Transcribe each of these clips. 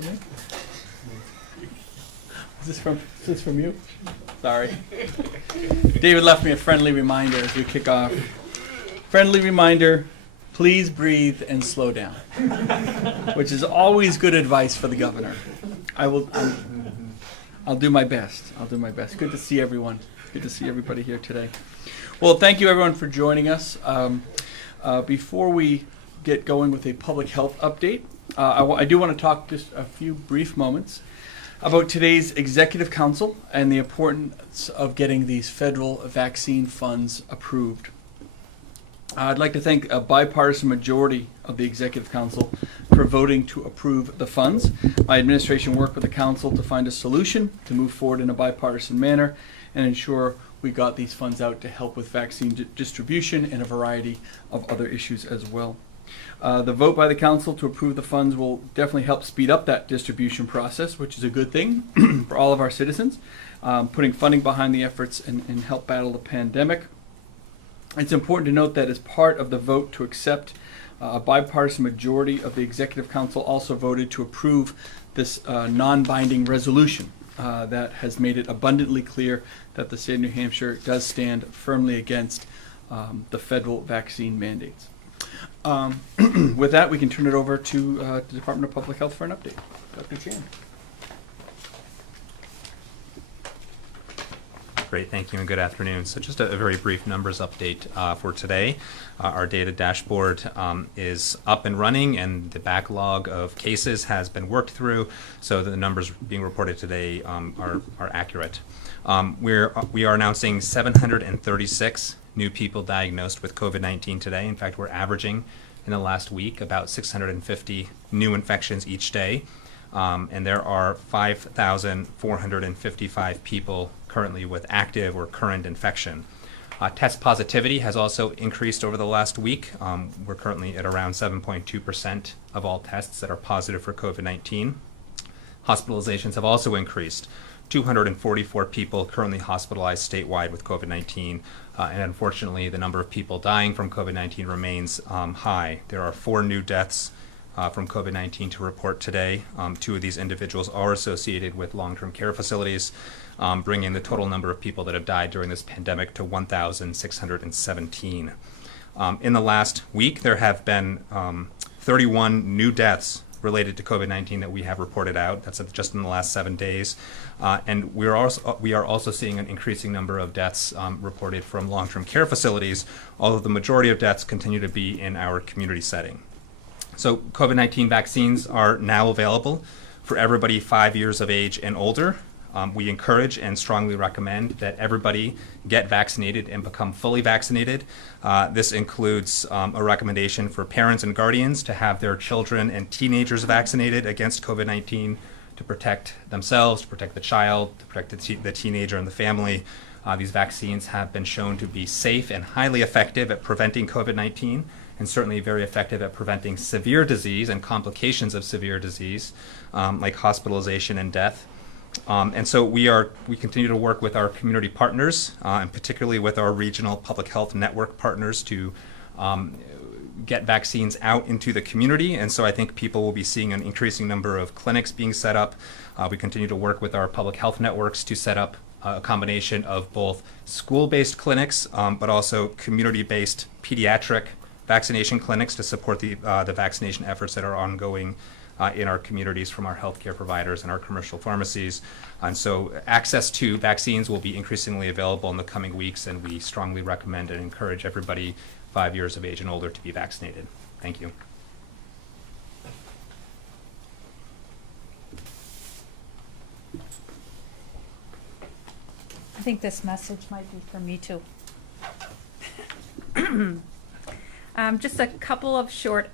for me? Is this from you? Sorry. David left me a friendly reminder as we kick off. Friendly reminder, please breathe and slow down, which is always good advice for the governor. I'll do my best. I'll do my best. Good to see everyone. Good to see everybody here today. Well, thank you everyone for joining us. Before we get going with a public health update, I do want to talk just a few brief moments about today's Executive Council and the importance of getting these federal vaccine funds approved. I'd like to thank a bipartisan majority of the Executive Council for voting to approve the funds. My administration worked with the Council to find a solution to move forward in a bipartisan manner and ensure we got these funds out to help with vaccine distribution and a variety of other issues as well. The vote by the Council to approve the funds will definitely help speed up that distribution process, which is a good thing for all of our citizens, putting funding behind the efforts and help battle the pandemic. It's important to note that as part of the vote to accept, a bipartisan majority of the Executive Council also voted to approve this non-binding resolution that has made it abundantly clear that the state of New Hampshire does stand firmly against the federal vaccine mandates. With that, we can turn it over to the Department of Public Health for an update. Dr. Chan. Great, thank you and good afternoon. So just a very brief numbers update for today. Our data dashboard is up and running and the backlog of cases has been worked through, so the numbers being reported today are accurate. We are announcing 736 new people diagnosed with COVID-19 today. In fact, we're averaging in the last week about 650 new infections each day. And there are 5,455 people currently with active or current infection. Test positivity has also increased over the last week. We're currently at around 7.2% of all tests that are positive for COVID-19. Hospitalizations have also increased. 244 people currently hospitalized statewide with COVID-19, and unfortunately the number of people dying from COVID-19 remains high. There are 4 new deaths from COVID-19 to report today. 2 of these individuals are associated with long-term care facilities, bringing the total number of people that have died during this pandemic to 1,617. In the last week, there have been 31 new deaths related to COVID-19 that we have reported out. That's just in the last 7 days. And we are also seeing an increasing number of deaths reported from long-term care facilities, although the majority of deaths continue to be in our community setting. So COVID-19 vaccines are now available for everybody 5 years of age and older. We encourage and strongly recommend that everybody get vaccinated and become fully vaccinated. This includes a recommendation for parents and guardians to have their children and teenagers vaccinated against COVID-19 to protect themselves, to protect the child, to protect the teenager and the family. These vaccines have been shown to be safe and highly effective at preventing COVID-19, and certainly very effective at preventing severe disease and complications of severe disease, like hospitalization and death. And so we continue to work with our community partners, and particularly with our regional public health network partners to get vaccines out into the community. And so I think people will be seeing an increasing number of clinics being set up. We continue to work with our public health networks to set up a combination of both school-based clinics, but also community-based pediatric vaccination clinics to support the vaccination efforts that are ongoing in our communities from our healthcare providers and our commercial pharmacies. And so access to vaccines will be increasingly available in the coming weeks, and we strongly recommend and encourage everybody 5 years of age and older to be vaccinated. Thank you. I think this message might be for me too. Just a couple of short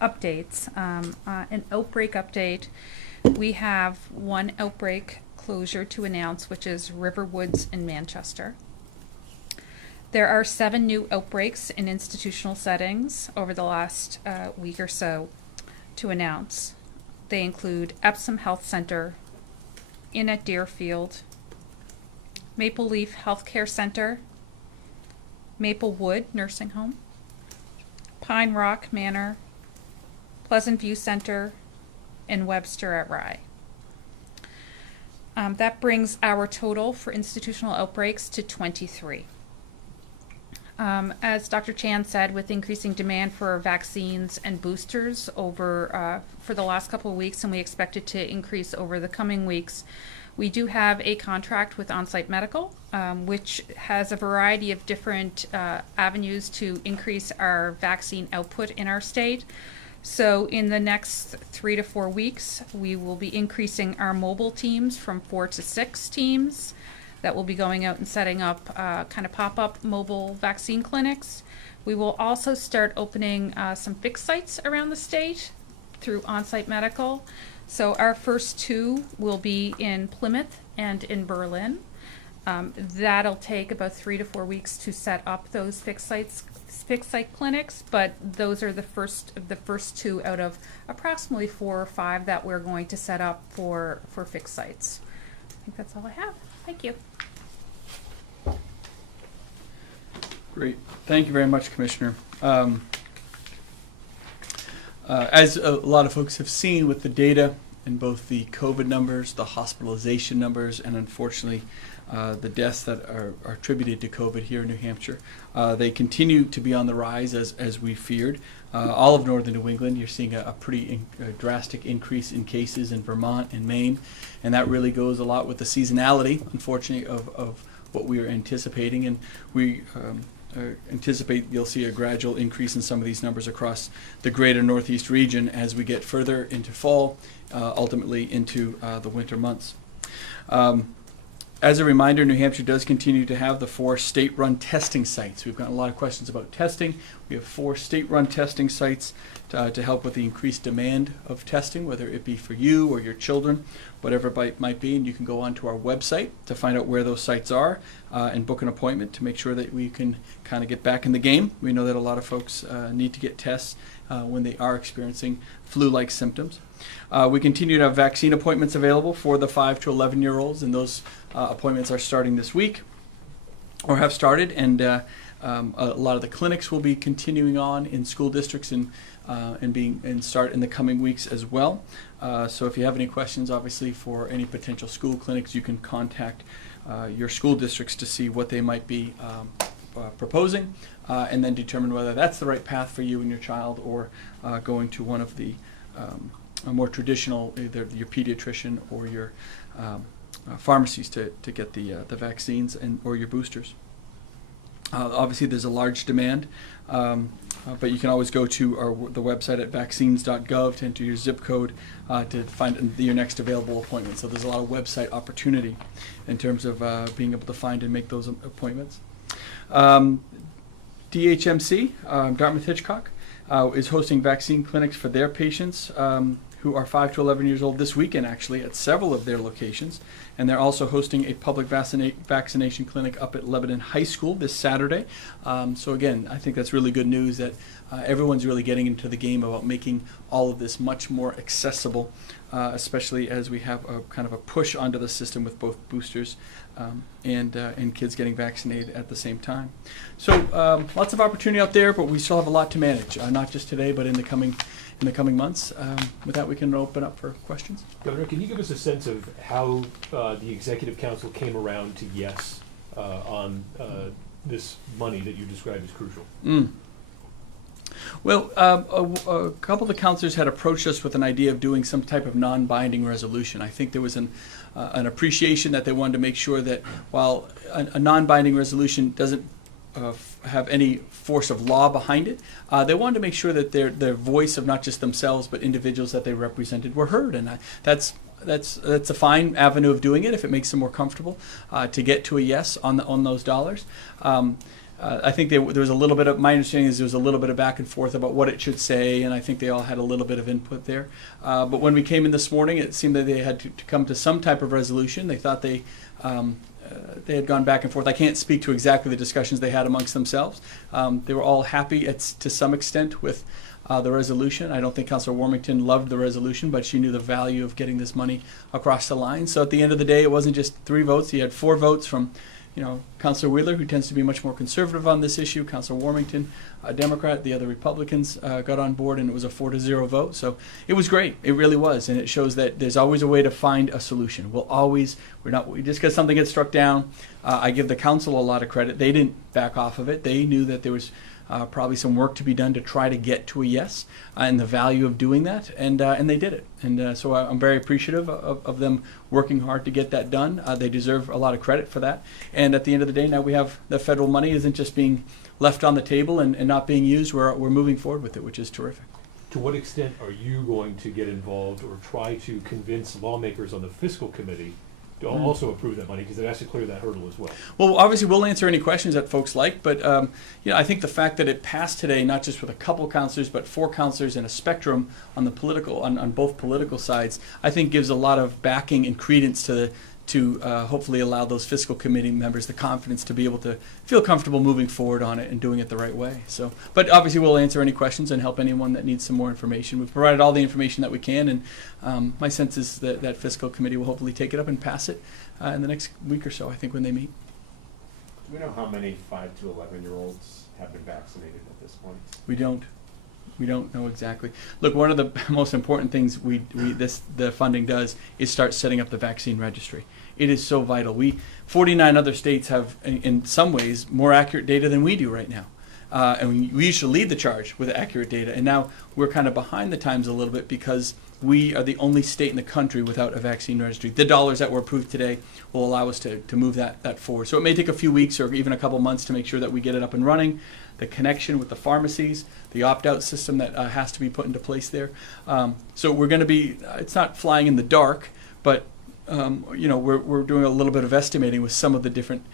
updates. An outbreak update. We have one outbreak closure to announce, which is Riverwoods in Manchester. There are 7 new outbreaks in institutional settings over the last week or so to announce. They include Epsom Health Center, Inn at Deerfield, Maple Leaf Healthcare Center, Maplewood Nursing Home, Pine Rock Manor, Pleasant View Center, and Webster at Rye. That brings our total for institutional outbreaks to 23. As Dr. Chan said, with increasing demand for vaccines and boosters for the last couple of weeks, and we expect it to increase over the coming weeks, we do have a contract with Onsite Medical, which has a variety of different avenues to increase our vaccine output in our state. So in the next 3 to 4 weeks, we will be increasing our mobile teams from 4 to 6 teams that will be going out and setting up kind of pop-up mobile vaccine clinics. We will also start opening some fixed sites around the state through Onsite Medical. So our first 2 will be in Plymouth and in Berlin. That'll take about 3 to 4 weeks to set up those fixed site clinics, but those are the first 2 out of approximately 4 or 5 that we're going to set up for fixed sites. I think that's all I have. Thank you. Great. Thank you very much, Commissioner. As a lot of folks have seen with the data in both the COVID numbers, the hospitalization numbers, and unfortunately the deaths that are attributed to COVID here in New Hampshire, they continue to be on the rise as we feared. All of northern New England, you're seeing a pretty drastic increase in cases in Vermont and Maine, and that really goes a lot with the seasonality, unfortunately, of what we are anticipating, and we anticipate you'll see a gradual increase in some of these numbers across the greater Northeast region as we get further into fall, ultimately into the winter months. As a reminder, New Hampshire does continue to have the 4 state-run testing sites. We've gotten a lot of questions about testing. We have 4 state-run testing sites to help with the increased demand of testing, whether it be for you or your children, whatever it might be. And you can go onto our website to find out where those sites are and book an appointment to make sure that we can kind of get back in the game. We know that a lot of folks need to get tests when they are experiencing flu-like symptoms. We continue to have vaccine appointments available for the 5 to 11-year-olds, and those appointments are starting this week or have started, and a lot of the clinics will be continuing on in school districts and start in the coming weeks as well. So if you have any questions, obviously, for any potential school clinics, you can contact your school districts to see what they might be proposing, and then determine whether that's the right path for you and your child, or going to one of the more traditional, either your pediatrician or your pharmacies to get the vaccines or your boosters. Obviously, there's a large demand, but you can always go to the website at vaccines.gov to enter your zip code to find your next available appointment. So there's a lot of website opportunity in terms of being able to find and make those appointments. DHMC, Dartmouth Hitchcock, is hosting vaccine clinics for their patients who are 5 to 11 years old this weekend, actually, at several of their locations. And they're also hosting a public vaccination clinic up at Lebanon High School this Saturday. So again, I think that's really good news that everyone's really getting into the game about making all of this much more accessible, especially as we have a kind of a push onto the system with both boosters and kids getting vaccinated at the same time. So lots of opportunity out there, but we still have a lot to manage, not just today, but in the coming months. With that, we can open up for questions. Governor, can you give us a sense of how the Executive Council came around to yes on this money that you described as crucial? Well, a couple of the councilors had approached us with an idea of doing some type of non-binding resolution. I think there was an appreciation that they wanted to make sure that while a non-binding resolution doesn't have any force of law behind it, they wanted to make sure that their voice of not just themselves but individuals that they represented were heard, and that's a fine avenue of doing it if it makes them more comfortable to get to a yes on those dollars. I think there was a little bit of, my understanding is there was a little bit of back and forth about what it should say, and I think they all had a little bit of input there. But when we came in this morning, it seemed that they had to come to some type of resolution. They thought they had gone back and forth. I can't speak to exactly the discussions they had amongst themselves. They were all happy to some extent with the resolution. I don't think Councilor Warmington loved the resolution, but she knew the value of getting this money across the line. So at the end of the day, it wasn't just 3 votes. You had 4 votes from Councilor Wheeler, who tends to be much more conservative on this issue, Councilor Warmington, a Democrat, the other Republicans got on board, and it was a 4-0 vote. So it was great. It really was, and it shows that there's always a way to find a solution. Just because something gets struck down, I give the council a lot of credit. They didn't back off of it. They knew that there was probably some work to be done to try to get to a yes, and the value of doing that, and they did it. And so I'm very appreciative of them working hard to get that done. They deserve a lot of credit for that. And at the end of the day, now we have the federal money isn't just being left on the table and not being used. We're moving forward with it, which is terrific. To what extent are you going to get involved or try to convince lawmakers on the fiscal committee to also approve that money, because it has to clear that hurdle as well? Well, obviously, we'll answer any questions that folks like, but I think the fact that it passed today, not just with a couple councilors, but 4 councilors and a spectrum on the on both political sides, I think gives a lot of backing and credence to hopefully allow those fiscal committee members the confidence to be able to feel comfortable moving forward on it and doing it the right way. So, but obviously we'll answer any questions and help anyone that needs some more information. We've provided all the information that we can, and my sense is that that fiscal committee will hopefully take it up and pass it in the next week or so, I think, when they meet. Do we know how many 5 to 11-year-olds have been vaccinated at this point? We don't. We don't know exactly. Look, one of the most important things the funding does is start setting up the vaccine registry. It is so vital. 49 other states have, in some ways, more accurate data than we do right now. And we used to lead the charge with accurate data, and now we're kind of behind the times a little bit because we are the only state in the country without a vaccine registry. The dollars that were approved today will allow us to move that forward. So it may take a few weeks or even a couple months to make sure that we get it up and running. The connection with the pharmacies, the opt-out system that has to be put into place there. So we're going to be, it's not flying in the dark, but we're doing a little bit of estimating with some of the different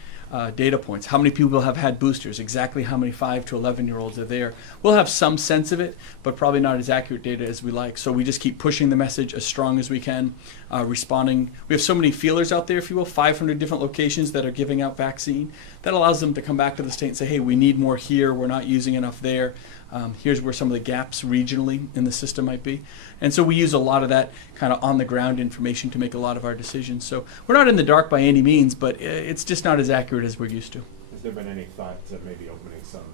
data points. How many people have had boosters? Exactly how many 5 to 11-year-olds are there? We'll have some sense of it, but probably not as accurate data as we like. So we just keep pushing the message as strong as we can, responding. We have so many feelers out there, if you will, 500 different locations that are giving out vaccine. That allows them to come back to the state and say, hey, we need more here. We're not using enough there. Here's where some of the gaps regionally in the system might be. And so we use a lot of that kind of on-the-ground information to make a lot of our decisions. So we're not in the dark by any means, but it's just not as accurate as we're used to. Has there been any thought to maybe opening some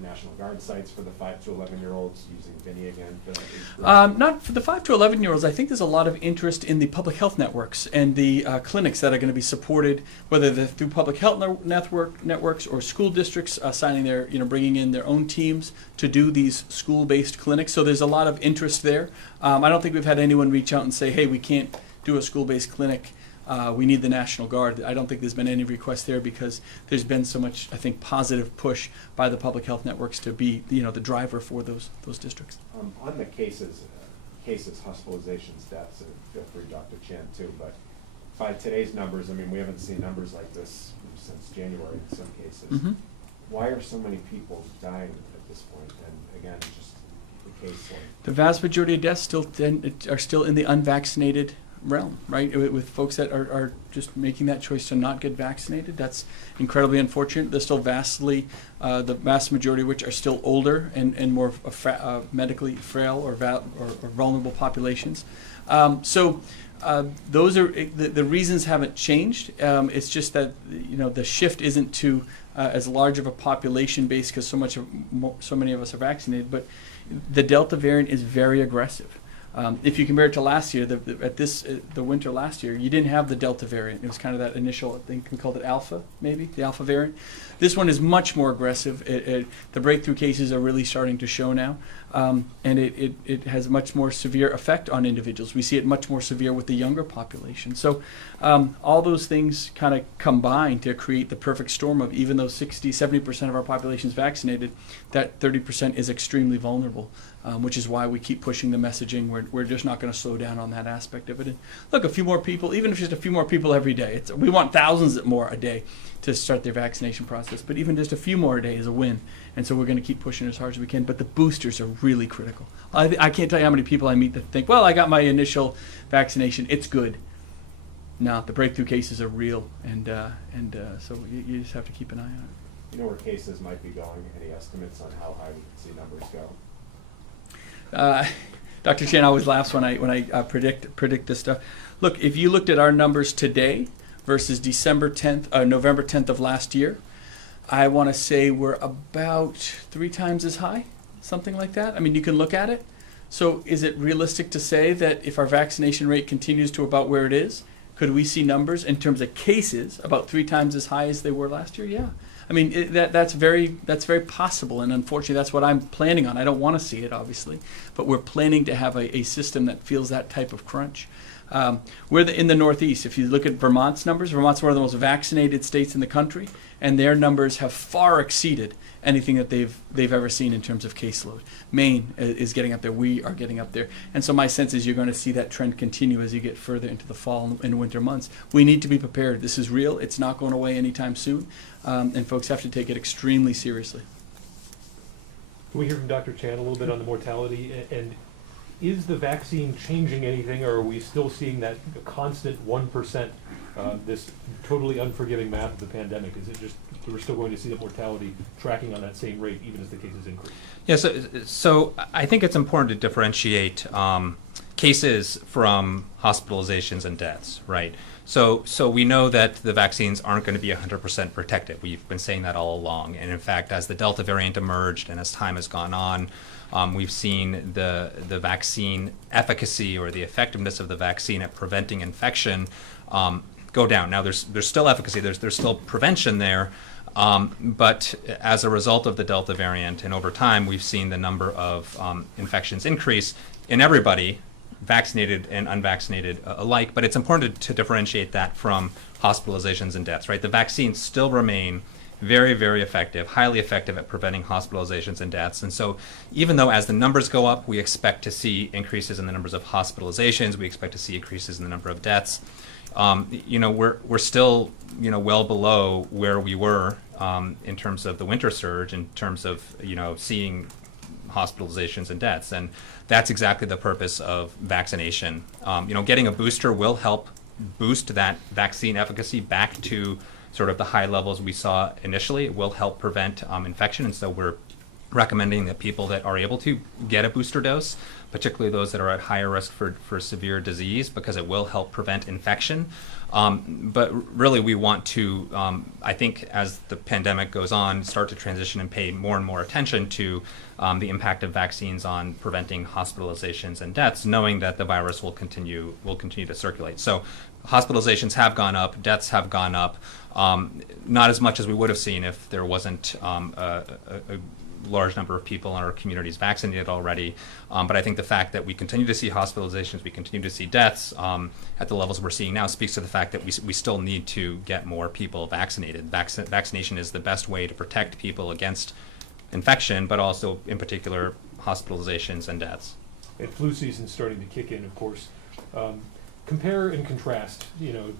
National Guard sites for the 5 to 11-year-olds, using Vinny again for that age group? Not for the 5 to 11-year-olds. I think there's a lot of interest in the public health networks and the clinics that are going to be supported, whether they're through public health networks or school districts signing their, bringing in their own teams to do these school-based clinics. So there's a lot of interest there. I don't think we've had anyone reach out and say, hey, we can't do a school-based clinic. We need the National Guard. I don't think there's been any request there because there's been so much, I think, positive push by the public health networks to be, the driver for those districts. On the cases, hospitalizations, deaths, and feel free, Dr. Chan, too, but by today's numbers, we haven't seen numbers like this since January in some cases. Mm-hmm. Why are so many people dying at this point? And again, just the case like... The vast majority of deaths are still in the unvaccinated realm, right? With folks that are just making that choice to not get vaccinated. That's incredibly unfortunate. There's still the vast majority of which are still older and more medically frail or vulnerable populations. So those are the reasons haven't changed. It's just that the shift isn't to as large of a population base because so many of us are vaccinated. But the Delta variant is very aggressive. If you compare it to last year, the winter last year, you didn't have the Delta variant. It was kind of that initial, I think we called it Alpha, maybe, the Alpha variant. This one is much more aggressive. The breakthrough cases are really starting to show now, and it has much more severe effect on individuals. We see it much more severe with the younger population. So all those things kind of combine to create the perfect storm of, even though 60-70% of our population is vaccinated, that 30% is extremely vulnerable. Which is why we keep pushing the messaging. We're just not going to slow down on that aspect of it. And look, a few more people, even if just a few more people every day. We want thousands more a day to start their vaccination process. But even just a few more a day is a win. And so we're going to keep pushing as hard as we can. But the boosters are really critical. I can't tell you how many people I meet that think, well, I got my initial vaccination. It's good. No, the breakthrough cases are real. And so you just have to keep an eye on it. You know where cases might be going? Any estimates on how high we can see numbers go? Dr. Chan always laughs when I predict this stuff. Look, if you looked at our numbers today versus November 10th of last year, I want to say we're about 3 times as high, something like that. I mean, you can look at it. So is it realistic to say that if our vaccination rate continues to about where it is, could we see numbers in terms of cases about 3 times as high as they were last year? Yeah. I mean, that's very possible, and unfortunately, that's what I'm planning on. I don't want to see it, obviously, but we're planning to have a system that feels that type of crunch. We're in the Northeast. If you look at Vermont's numbers, Vermont's one of the most vaccinated states in the country, and their numbers have far exceeded anything that they've ever seen in terms of caseload. Maine is getting up there. We are getting up there. And so my sense is you're going to see that trend continue as you get further into the fall and winter months. We need to be prepared. This is real. It's not going away anytime soon, and folks have to take it extremely seriously. Can we hear from Dr. Chan a little bit on the mortality? And is the vaccine changing anything, or are we still seeing that constant 1%, this totally unforgiving math of the pandemic? Is it just we're still going to see the mortality tracking on that same rate even as the cases increase? Yeah, so I think it's important to differentiate cases from hospitalizations and deaths, right? So we know that the vaccines aren't going to be 100% protective. We've been saying that all along. And in fact, as the Delta variant emerged and as time has gone on, we've seen the vaccine efficacy or the effectiveness of the vaccine at preventing infection go down. Now, there's still efficacy. There's still prevention there. But as a result of the Delta variant and over time, we've seen the number of infections increase in everybody, vaccinated and unvaccinated alike. But it's important to differentiate that from hospitalizations and deaths, right? The vaccines still remain very, very effective, highly effective at preventing hospitalizations and deaths. And so even though as the numbers go up, we expect to see increases in the numbers of hospitalizations, we expect to see increases in the number of deaths, we're still, well below where we were in terms of the winter surge, in terms of, seeing hospitalizations and deaths. And that's exactly the purpose of vaccination. Getting a booster will help boost that vaccine efficacy back to sort of the high levels we saw initially. It will help prevent infection, and so we're recommending that people that are able to get a booster dose, particularly those that are at higher risk for severe disease, because it will help prevent infection. But really we want to, I think as the pandemic goes on, start to transition and pay more and more attention to the impact of vaccines on preventing hospitalizations and deaths, knowing that the virus will continue to circulate. So hospitalizations have gone up, deaths have gone up, not as much as we would have seen if there wasn't a large number of people in our communities vaccinated already. But I think the fact that we continue to see hospitalizations, we continue to see deaths at the levels we're seeing now speaks to the fact that we still need to get more people vaccinated. Vaccination is the best way to protect people against infection, but also in particular hospitalizations and deaths. And flu season's starting to kick in, of course. Compare and contrast,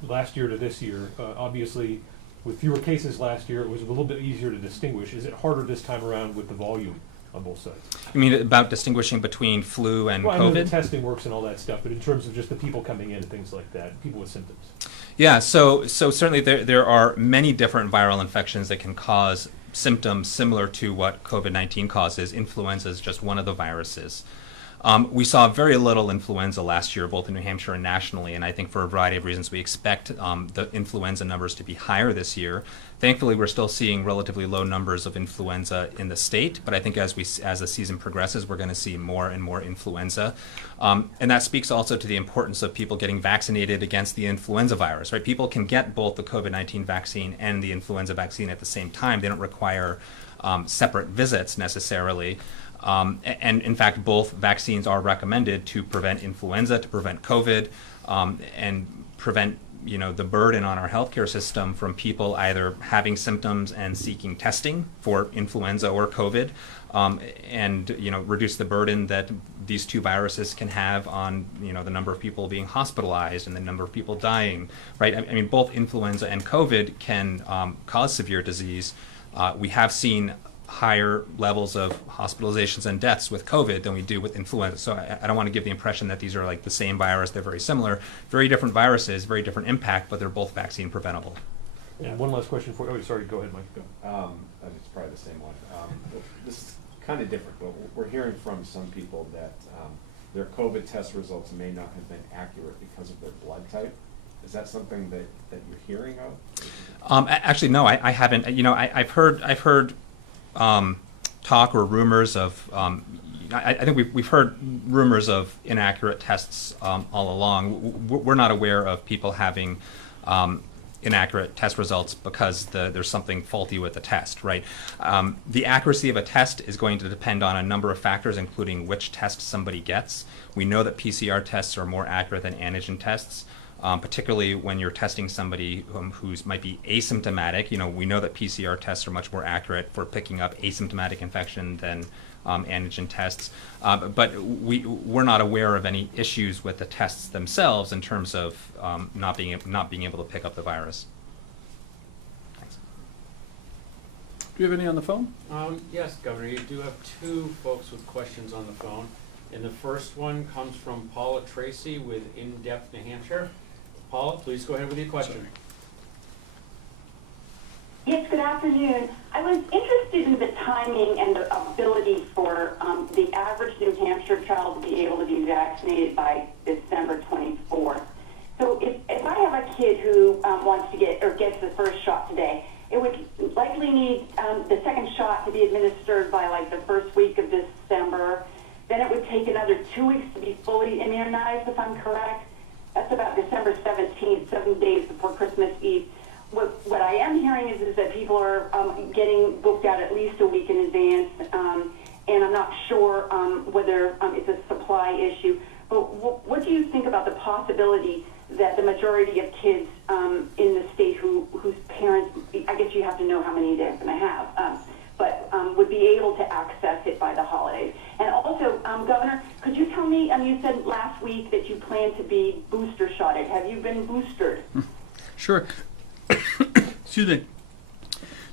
last year to this year. Obviously, with fewer cases last year, it was a little bit easier to distinguish. Is it harder this time around with the volume on both sides? You mean about distinguishing between flu and well, COVID? I know the testing works and all that stuff, but in terms of just the people coming in and things like that, people with symptoms. Yeah, so certainly there are many different viral infections that can cause symptoms similar to what COVID-19 causes. Influenza is just one of the viruses. We saw very little influenza last year, both in New Hampshire and nationally, and I think for a variety of reasons we expect the influenza numbers to be higher this year. Thankfully, we're still seeing relatively low numbers of influenza in the state, but I think as the season progresses, we're going to see more and more influenza. And that speaks also to the importance of people getting vaccinated against the influenza virus, right? People can get both the COVID-19 vaccine and the influenza vaccine at the same time. They don't require separate visits necessarily. And in fact, both vaccines are recommended to prevent influenza, to prevent COVID, and prevent the burden on our healthcare system from people either having symptoms and seeking testing for influenza or COVID, and reduce the burden that these two viruses can have on the number of people being hospitalized and the number of people dying. Right? I mean, both influenza and COVID can cause severe disease. We have seen higher levels of hospitalizations and deaths with COVID than we do with influenza. So I don't want to give the impression that these are like the same virus. They're very similar, very different viruses, very different impact, but they're both vaccine preventable. And one last question for you. Oh, sorry, go ahead, Mike. Go. It's probably the same one. This is kind of different, but we're hearing from some people that their COVID test results may not have been accurate because of their blood type. Is that something that you're hearing of? Actually, no, I haven't. You know, I've heard talk or rumors of. I think we've heard rumors of inaccurate tests all along. We're not aware of people having inaccurate test results because there's something faulty with the test, right? The accuracy of a test is going to depend on a number of factors, including which test somebody gets. We know that PCR tests are more accurate than antigen tests. Particularly when you're testing somebody who might be asymptomatic. You know, we know that PCR tests are much more accurate for picking up asymptomatic infection than antigen tests. But we're not aware of any issues with the tests themselves in terms of not being able to pick up the virus. Thanks. Do you have any on the phone? Yes, Governor, you do have two folks with questions on the phone. And the first one comes from Paula Tracy with In-Depth New Hampshire. Paula, please go ahead with your question. Yes, good afternoon. I was interested in the timing and the ability for the average New Hampshire child to be able to be vaccinated by December 24th. So if I have a kid who wants to get or gets the first shot today, it would likely need the second shot to be administered by like the first week of December. Then it would take another 2 weeks to be fully immunized, if I'm correct. That's about December 17th, 7 days before Christmas Eve. What I am hearing is that people are getting booked out at least a week in advance, and I'm not sure whether it's a supply issue. But what do you think about the possibility that the majority of kids in the state whose parents, I guess you have to know how many they're going to have, but would be able to access it by the holidays? And also, Governor, could you tell me, you said last week that you plan to be booster shotted. Have you been boosted? Sure. Excuse me.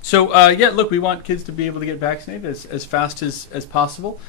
So, yeah, look, we want kids to be able to get vaccinated as fast as possible.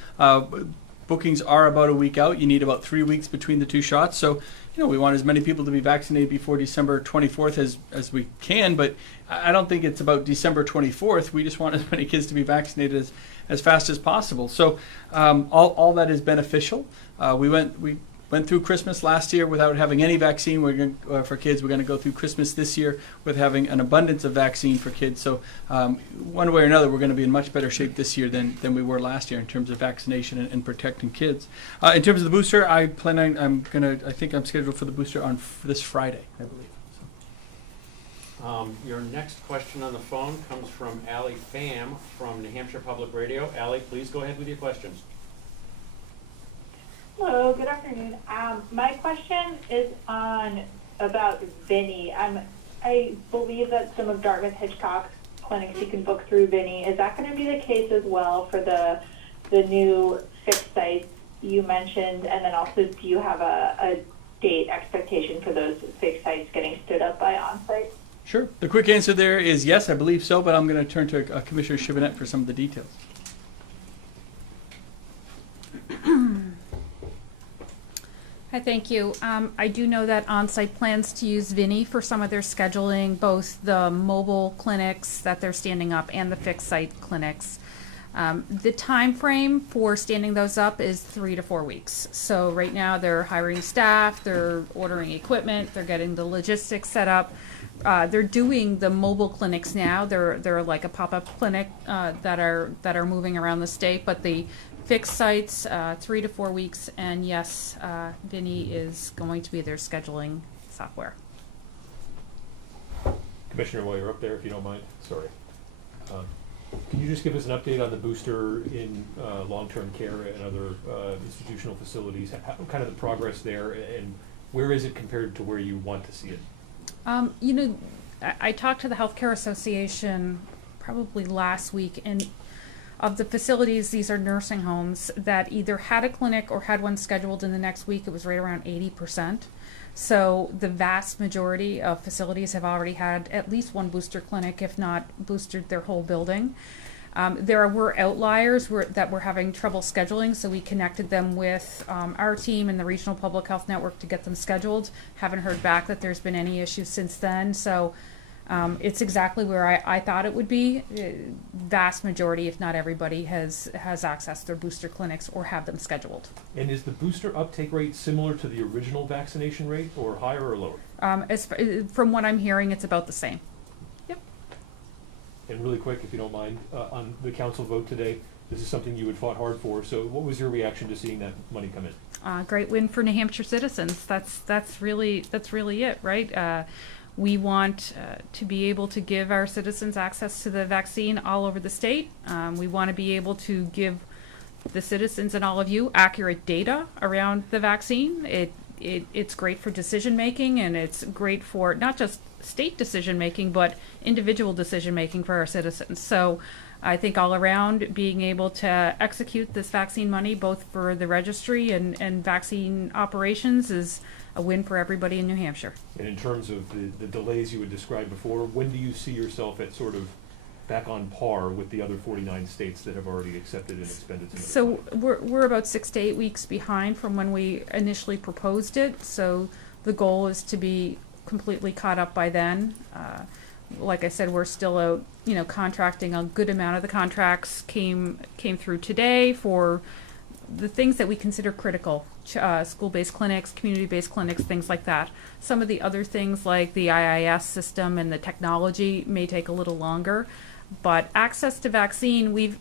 Bookings are about a week out. You need about 3 weeks between the two shots. So, we want as many people to be vaccinated before December 24th as we can, but I don't think it's about December 24th. We just want as many kids to be vaccinated as fast as possible. So all that is beneficial. We went through Christmas last year without having any vaccine. For kids. We're going to go through Christmas this year with having an abundance of vaccine for kids. So one way or another, we're going to be in much better shape this year than we were last year in terms of vaccination and protecting kids. In terms of the booster, I think I'm scheduled for the booster on this Friday, I believe. Your next question on the phone comes from Allie Pham from New Hampshire Public Radio. Allie, please go ahead with your questions. Hello, good afternoon. My question is about Vinny. I believe that some of Dartmouth Hitchcock clinics you can book through Vinny. Is that going to be the case as well for the new fixed sites you mentioned? And then also, do you have a date expectation for those fixed sites getting stood up by on-site? Sure. The quick answer there is yes, I believe so, but I'm going to turn to Commissioner Chivinette for some of the details. Hi, thank you. I do know that On-Site plans to use Vinny for some of their scheduling, both the mobile clinics that they're standing up and the fixed site clinics. The time frame for standing those up is 3 to 4 weeks. So right now they're hiring staff, they're ordering equipment, they're getting the logistics set up. They're doing the mobile clinics now. They're like a pop-up clinic that are moving around the state, but the fixed sites, 3 to 4 weeks, and yes, Vinny is going to be their scheduling software. Commissioner, while you're up there, if you don't mind, sorry. Can you just give us an update on the booster in long-term care and other institutional facilities? Kind of the progress there, and where is it compared to where you want to see it? I talked to the Healthcare Association probably last week, and of the facilities, these are nursing homes that either had a clinic or had one scheduled in the next week. It was right around 80%. So the vast majority of facilities have already had at least one booster clinic, if not boosted their whole building. There were outliers that were having trouble scheduling, so we connected them with our team and the Regional Public Health Network to get them scheduled. Haven't heard back that there's been any issues since then. So It's exactly where I thought it would be. Vast majority, if not everybody, has access to their booster clinics or have them scheduled. And is the booster uptake rate similar to the original vaccination rate, or higher or lower? From what I'm hearing, it's about the same. Yep. And really quick, if you don't mind, on the council vote today, this is something you had fought hard for, so what was your reaction to seeing that money come in? Great win for New Hampshire citizens. That's really it, right? We want to be able to give our citizens access to the vaccine all over the state. We want to be able to give the citizens and all of you accurate data around the vaccine. It's great for decision making, and it's great for not just state decision making, but individual decision making for our citizens. So I think all around, being able to execute this vaccine money, both for the registry and vaccine operations, is a win for everybody in New Hampshire. And in terms of the delays you had described before, when do you see yourself at sort of back on par with the other 49 states that have already accepted and expended some of the money? So we're about 6 to 8 weeks behind from when we initially proposed it. So the goal is to be completely caught up by then. Like I said, we're still out, contracting. A good amount of the contracts came through today for the things that we consider critical, school-based clinics, community-based clinics, things like that. Some of the other things like the IIS system and the technology may take a little longer, but access to vaccine, we've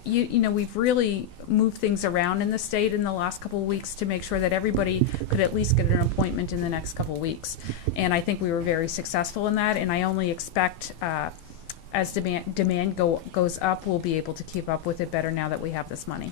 really moved things around in the state in the last couple of weeks to make sure that everybody could at least get an appointment in the next couple of weeks. And I think we were very successful in that, and I only expect as demand goes up, we'll be able to keep up with it better now that we have this money.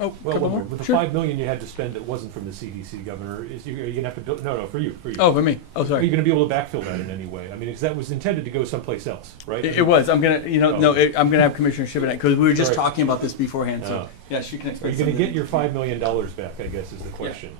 Oh, Well, couple one more. more? With the Sure. $5 million you had to spend that wasn't from the CDC, Governor, are you going to have to build? No, for you. Oh, for me. Oh, Are you sorry. going to be able to backfill that in any way? I mean, because that was intended to go someplace else, right? It was. I'm gonna, I'm gonna have Commissioner Shibboleth because we were just All right. talking about this beforehand. So Oh. yeah, she can Are explain. you going to something. get your $5 million back, I guess, is the question.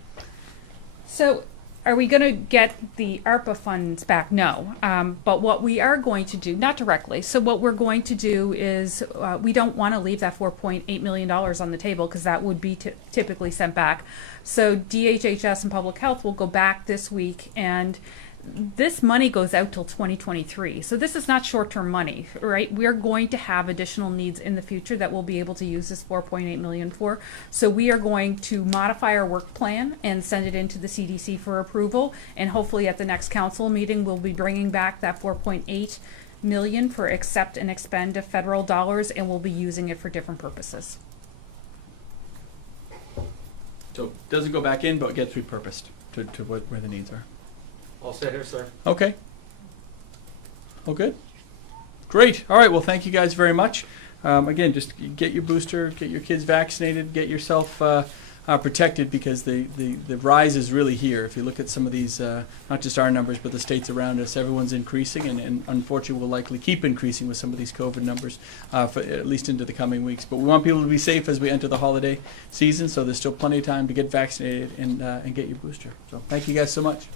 So, are we going to get the ARPA funds back? No. But what we are going to do, not directly, so what we're going to do is we don't want to leave that $4.8 million on the table because that would be typically sent back. So DHHS and Public Health will go back this week, and this money goes out till 2023. So this is not short-term money, right? We're going to have additional needs in the future that we'll be able to use this $4.8 million for. So we are going to modify our work plan and send it into the CDC for approval. And hopefully at the next council meeting, we'll be bringing back that $4.8 million for accept and expend of federal dollars, and we'll be using it for different purposes. So it doesn't go back in, but gets repurposed to where the needs are. All set here, sir. Okay. Oh, good. Great. All right. Well, thank you guys very much. Again, just get your booster, get your kids vaccinated, get yourself protected because the rise is really here. If you look at some of these, not just our numbers, but the states around us, everyone's increasing, and unfortunately will likely keep increasing with some of these COVID numbers, for at least into the coming weeks. But we want people to be safe as we enter the holiday season, so there's still plenty of time to get vaccinated and get your booster. So thank you guys so much.